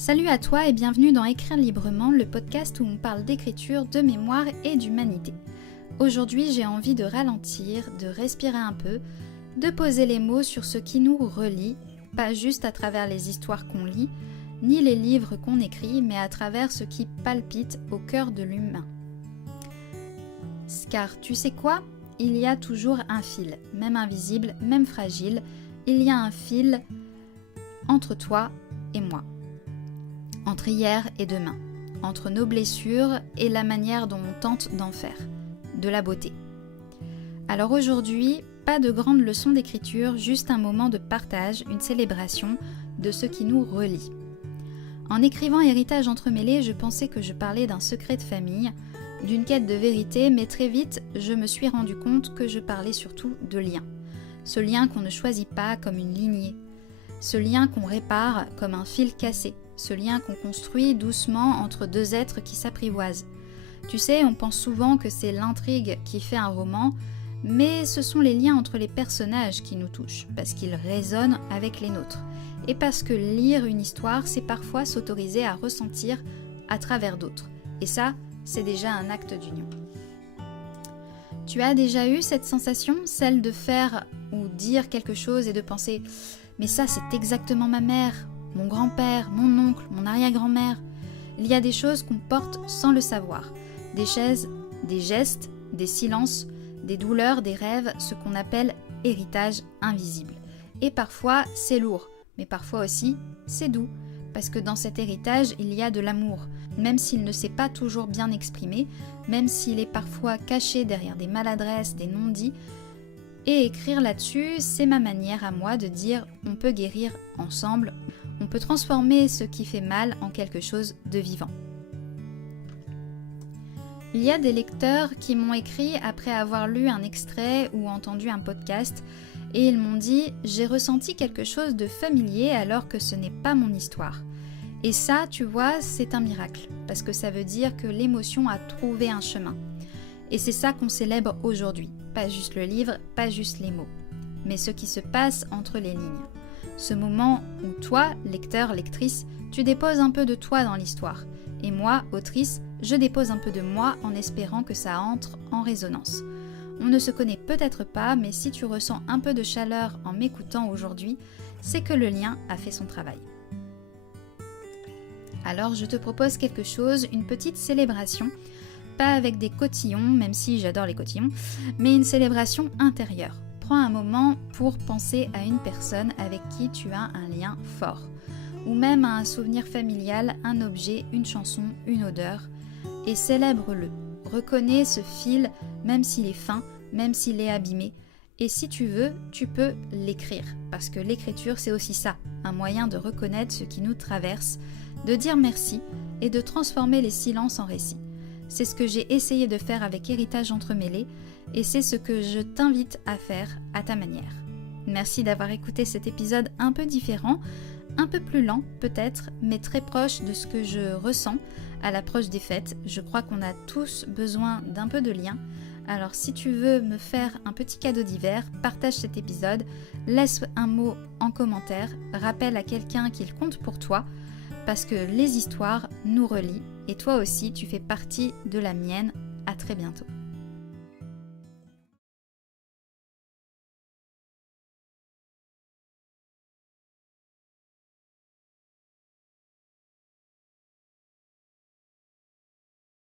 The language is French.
Salut à toi et bienvenue dans Écrire librement, le podcast où on parle d'écriture, de mémoire et d'humanité. Aujourd'hui, j'ai envie de ralentir, de respirer un peu, de poser les mots sur ce qui nous relie, pas juste à travers les histoires qu'on lit, ni les livres qu'on écrit, mais à travers ce qui palpite au cœur de l'humain. Car tu sais quoi ? Il y a toujours un fil, même invisible, même fragile, il y a un fil entre toi et moi. Entre hier et demain, entre nos blessures et la manière dont on tente d'en faire, de la beauté. Alors aujourd'hui, pas de grande leçon d'écriture, juste un moment de partage, une célébration de ce qui nous relie. En écrivant Héritage entremêlé, je pensais que je parlais d'un secret de famille, d'une quête de vérité, mais très vite, je me suis rendu compte que je parlais surtout de lien. Ce lien qu'on ne choisit pas comme une lignée, ce lien qu'on répare comme un fil cassé, ce lien qu'on construit doucement entre deux êtres qui s'apprivoisent. Tu sais, on pense souvent que c'est l'intrigue qui fait un roman, mais ce sont les liens entre les personnages qui nous touchent, parce qu'ils résonnent avec les nôtres. Et parce que lire une histoire, c'est parfois s'autoriser à ressentir à travers d'autres. Et ça, c'est déjà un acte d'union. Tu as déjà eu cette sensation, celle de faire ou dire quelque chose et de penser « mais ça, c'est exactement ma mère », mon grand-père, mon oncle, mon arrière-grand-mère. Il y a des choses qu'on porte sans le savoir. Des gestes, des silences, des douleurs, des rêves, ce qu'on appelle héritage invisible. Et parfois, c'est lourd, mais parfois aussi, c'est doux. Parce que dans cet héritage, il y a de l'amour. Même s'il ne s'est pas toujours bien exprimé, même s'il est parfois caché derrière des maladresses, des non-dits. Et écrire là-dessus, c'est ma manière à moi de dire on peut guérir ensemble, on peut transformer ce qui fait mal en quelque chose de vivant. Il y a des lecteurs qui m'ont écrit après avoir lu un extrait ou entendu un podcast et ils m'ont dit « j'ai ressenti quelque chose de familier alors que ce n'est pas mon histoire ». Et ça, tu vois, c'est un miracle parce que ça veut dire que l'émotion a trouvé un chemin. Et c'est ça qu'on célèbre aujourd'hui, pas juste le livre, pas juste les mots, mais ce qui se passe entre les lignes. Ce moment où toi, lecteur, lectrice, tu déposes un peu de toi dans l'histoire. Et moi, autrice, je dépose un peu de moi en espérant que ça entre en résonance. On ne se connaît peut-être pas, mais si tu ressens un peu de chaleur en m'écoutant aujourd'hui, c'est que le lien a fait son travail. Alors je te propose quelque chose, une petite célébration, pas avec des cotillons, même si j'adore les cotillons, mais une célébration intérieure. Prends un moment pour penser à une personne avec qui tu as un lien fort, ou même à un souvenir familial, un objet, une chanson, une odeur, et célèbre-le. Reconnais ce fil, même s'il est fin, même s'il est abîmé, et si tu veux, tu peux l'écrire, parce que l'écriture c'est aussi ça, un moyen de reconnaître ce qui nous traverse, de dire merci et de transformer les silences en récits. C'est ce que j'ai essayé de faire avec Héritage entremêlé et c'est ce que je t'invite à faire à ta manière. Merci d'avoir écouté cet épisode un peu différent, un peu plus lent peut-être, mais très proche de ce que je ressens à l'approche des fêtes. Je crois qu'on a tous besoin d'un peu de lien. Alors si tu veux me faire un petit cadeau d'hiver, partage cet épisode, laisse un mot en commentaire, rappelle à quelqu'un qu'il compte pour toi, parce que les histoires nous relient et toi aussi tu fais partie de la mienne. À très bientôt.